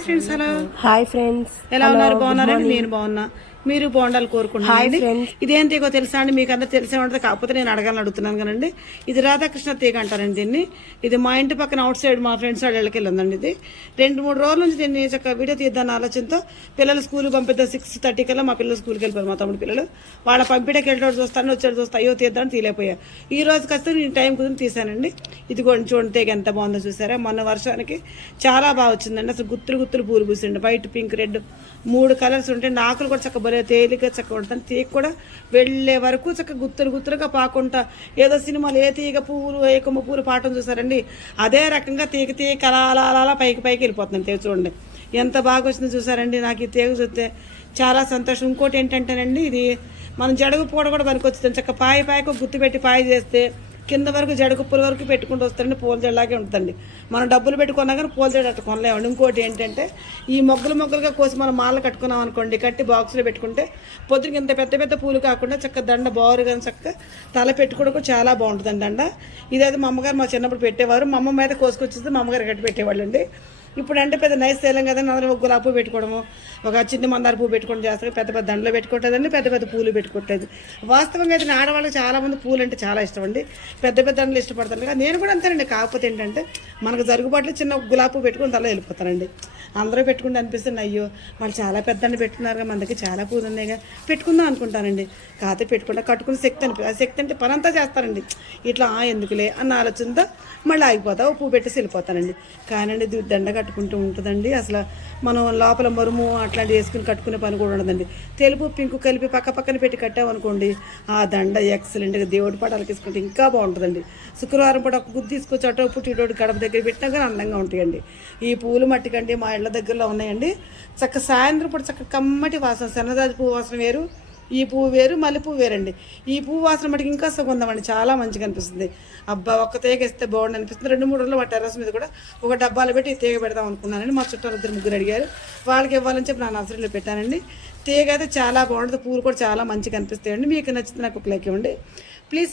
Hi friends hello hi friends. ఎలా ఉన్నారు? బాగున్నారండి నేను బాగున్నా. మీరు బాగుండాలి కోరుకుంటున్నాను friends. ఇదేం తీగో తెలుసా అండి? మీకు అందరూ తెలిసే ఉంటుంది కాకపోతే నేను అడగాలని అడుగుతున్నాను కదండి. ఇది రాధాకృష్ణ తీగ అంటారండి దీన్ని. ఇది మా ఇంటి పక్కన అవుట్ సైడ్ మా ఫ్రెండ్స్ వాళ్ళ ఇళ్ళకి ఉందండి ఇది. రెండు మూడు రోజుల నుంచి దీన్ని చక్కగా వీడియో తీద్దాని ఆలోచనతో పిల్లలు స్కూల్ పంపిద్దాం సిక్స్ థర్టీ కల్లా మా పిల్లలు స్కూల్కి వెళ్ళిపోయారు మా తమ్ముడు పిల్లలు. వాళ్ళ పంపిటకి వెళ్ళాడు చూస్తాను వచ్చాడు చూస్తా అయ్యో తీద్దామని తీలేకపోయా ఈ రోజు కాస్త నేను టైం కుదిరి తీసానండి ఇది కూడా చూడండి తీగ ఎంత బాగుందో చూసారా? మొన్న వర్షానికి చాలా బాగా వచ్చిందండి. అసలు గుత్తులు గుత్తులు పూలు పూసిండి. వైట్ పింక్ రెడ్ మూడు కలర్స్ ఉంటాయి ఆకులు కూడా చక్క భలే తేలిక చక్క ఉంటుంది తీగ కూడా వెళ్ళే వరకు చక్క గుత్తులు గుత్తులుగా పాకుంటా. ఏదో సినిమాలు ఏ తీగ పువ్వులు ఏ కొమ్మ పువ్వులు పాటం చూసారండి అదే రకంగా తీగ తీగ అలా అలా అలా పైకి పైకి వెళ్ళిపోతున్నాను తీగ చూడండి. ఎంత బాగా వచ్చిందో చూసారండి నాకు ఈ తీగ చూస్తే చాలా సంతోషం. ఇంకోటి ఏంటంటేనండి ఇది మనం జడుగు పూడ కూడా పనికొచ్చుతుంది. చక్క పాయ పాయకు గుర్తు పెట్టి పాయ చేస్తే కింద వరకు జడకుప్పుల వరకు పెట్టుకుంటూ వస్తారండి పూల జడలాగే ఉంటుందండి. మనం డబ్బులు పెట్టుకున్నా కానీ పూల జడ అట్లా కొనలేమండి. ఇంకోటి ఏంటంటే ఈ మొగ్గలు మొగ్గలుగా కోసి మనం మాల కట్టుకున్నాం అనుకోండి కట్టి బాక్స్లో పెట్టుకుంటే పొద్దున ఇంత పెద్ద పెద్ద పూలు కాకుండా చక్క దండ బారుగా చక్క తల పెట్టుకోవడం కూడా చాలా బాగుంటుందండి దండ. ఇదైతే మా అమ్మగారు మా చిన్నప్పుడు పెట్టేవారు. మా అమ్మ మీద కోసుకొచ్చేసి మా అమ్మగారు కట్టి పెట్టేవాళ్ళు అండి ఇప్పుడు అంటే పెద్ద నైస్ తేలం కదా అందరూ ఒక గులాబీ పువ్వు పెట్టుకోవడము ఒక చిన్న మందార పువ్వు పెట్టుకోవడం చేస్తారు పెద్ద పెద్ద దండలు పెట్టుకుంటుందండి పెద్ద పెద్ద పూలు పెట్టుకుంటుంది. వాస్తవంగా అయితే ఆడవాళ్ళకి చాలా మంది పూలు అంటే చాలా ఇష్టం అండి. పెద్ద పెద్ద దండలు ఇష్టపడతారు కదా నేను కూడా అంతేనండి. కాకపోతే ఏంటంటే మనకు జరుగుబాట్లు చిన్న గులాబీ పువ్వు పెట్టుకుని తల వెళ్ళిపోతానండి. అందరూ పెట్టుకుంటే అనిపిస్తుంది అయ్యో వాళ్ళు చాలా పెద్ద దండ పెట్టుకున్నారు మన దగ్గర చాలా పూలు ఉన్నాయిగా పెట్టుకుందాం అనుకుంటానండి. కాకపోతే పెట్టుకుంటా కట్టుకుని శక్తి అనిపి ఆ శక్తి అంటే పనంతా చేస్తారండి. ఇట్లా "ఆ, ఎందుకులే అన్న ఆలోచనతో మళ్ళీ ఆగిపోతా పువ్వు పెట్టేసి వెళ్ళిపోతానండి. కానండి ఇది దండగా కట్టుకుంటూ ఉంటుందండి. అసలు మనం లోపల మరుము అట్లాంటివి వేసుకుని కట్టుకునే పని కూడా ఉండదండి. తెలుపు పింకు కలిపి పక్క పక్కన పెట్టి కట్టామనుకోండి ఆ దండ ఎక్సలెంట్గా దేవుడి పటాలకు వేసుకుంటే ఇంకా బాగుంటుందండి. శుక్రవారం పూట ఒక గుద్ది తీసుకొచ్చి అటో పుట్టి ఇటోటి దగ్గర పెట్టినా కానీ అందంగా ఉంటాయండి. ఈ పూలు మట్టికండి మా ఇళ్ళ దగ్గరలో ఉన్నాయండి. చక్క సాయంత్రం పూట చక్క కమ్మటి వాసన సన్నజాజి పువ్వు వాసన వేరు. ఈ పువ్వు వేరు మల్లె పువ్వు వేరండి. ఈ పువ్వు వాసన మటుకు ఇంకా సుగంధం చాలా మంచిగా అనిపిస్తుంది. అబ్బా ఒక్క తీగ ఇస్తే బాగుండి అనిపిస్తుంది. రెండు మూడు రోజులు మా టెర్రస్ మీద కూడా ఒక డబ్బాలు పెట్టి తీగ పెడదాం అనుకున్నానండి. మా చుట్టాలు ఇద్దరు ముగ్గురు అడిగారు. వాళ్ళకి ఇవ్వాలని చెప్పి నా నర్సరీలో పెట్టానండి. తీగ అయితే చాలా బాగుంటుంది. పువ్వులు కూడా చాలా మంచిగా అనిపిస్తాయండి. మీకు నచ్చితే నాకు ఒక లైక్ ఇవ్వండి. ప్లీజ్